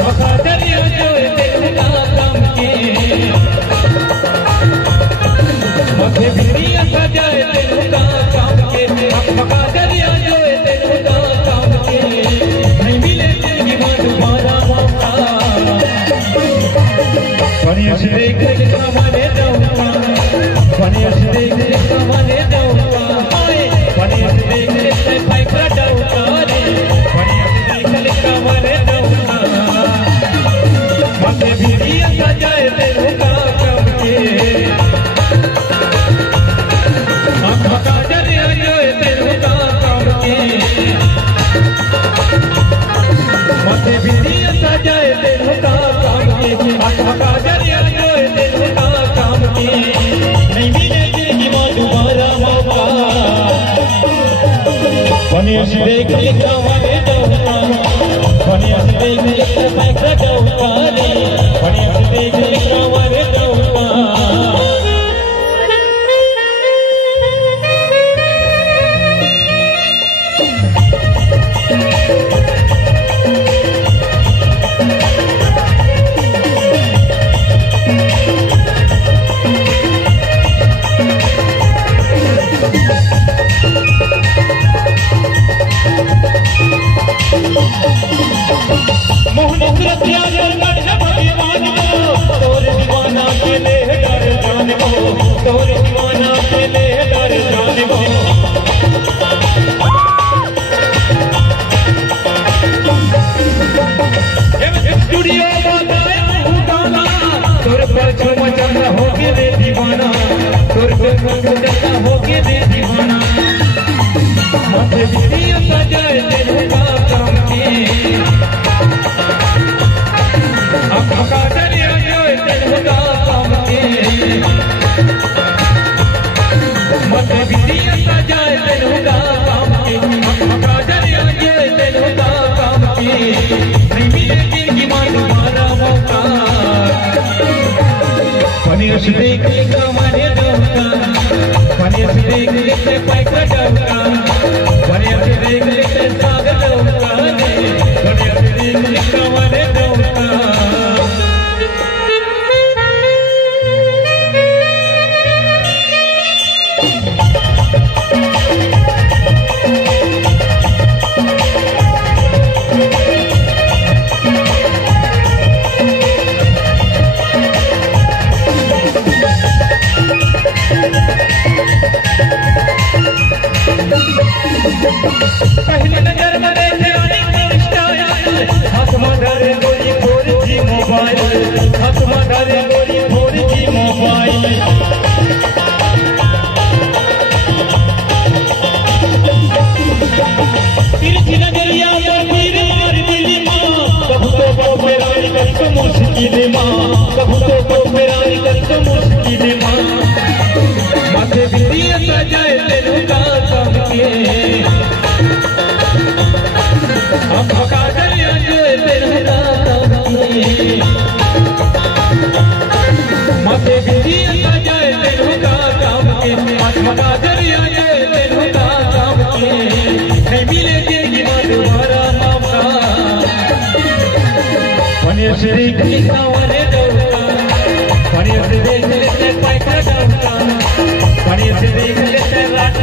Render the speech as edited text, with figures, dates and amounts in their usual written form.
मका दरिया जो तेरा काम के मके बिरिया सजाए तेरा काम के मका दरिया जो तेरा काम के नहीं मिले तेरी मन मारा मौका बनिया से देख कमाने जाऊंगा बनिया से देख कमाने जाऊंगा बनिया से देख भाई का जाऊंगा रे बनिया से देख कमाने जाऊंगा मके बिरिया सजाए तेरा काम के मका दरिया जो तेरा काम के मके बिरिया सजाए तेरा काम के मका दरिया जो तेरा काम के नहीं मिले तेरी मां दोबारा मौका बनिया से देख कमाने जाऊंगा बनिया से देख मैं का जाऊंगा रे बनिया से देख कमाने जाऊंगा मोहन सुरतिया भगवान को तोर दीवाना के ले कर जान को तोर दीवाना के ले कर जान को स्टूडियो बनाए गाना तोर पर चमचम होके दे दीवाना तोर पर चमचम होके दे दीवाना मथे बिरिया सजाए तेरा काम के मका दरिया जो तेरा काम के मथे बिरिया सजाए तेरा काम के मका दरिया जो तेरा काम के नहीं मिले तेरी मां दोबारा मौका बनिया से देख कमाने जाऊंगा बनिया से देख पैसा जाऊंगा बनिया से देख सागर जाऊंगा बनिया से देख कमाने जाऊंगा पहली नजर में देखे हाथ में धरे गोरी 4G मोबाइल हाथ में धरे गोरी 4G मोबाइल तिरछी नजरिया तीर मार दिली माँ कभू तो मेरा निकल तो मुश्किल माँ कभू तो मेरा निकल तो मुश्किल माँ मथे बिरिया सजाए तेरा काम के मका दरिया जो तेरा काम के मथे बिरिया सजाए तेरा काम के मका दरिया जो तेरा काम के नहीं मिले तेरी मां दोबारा मौका बनिया से देख कमाने जाऊंगा बनिया से देख पैसा जाऊंगा बनिया से देख रात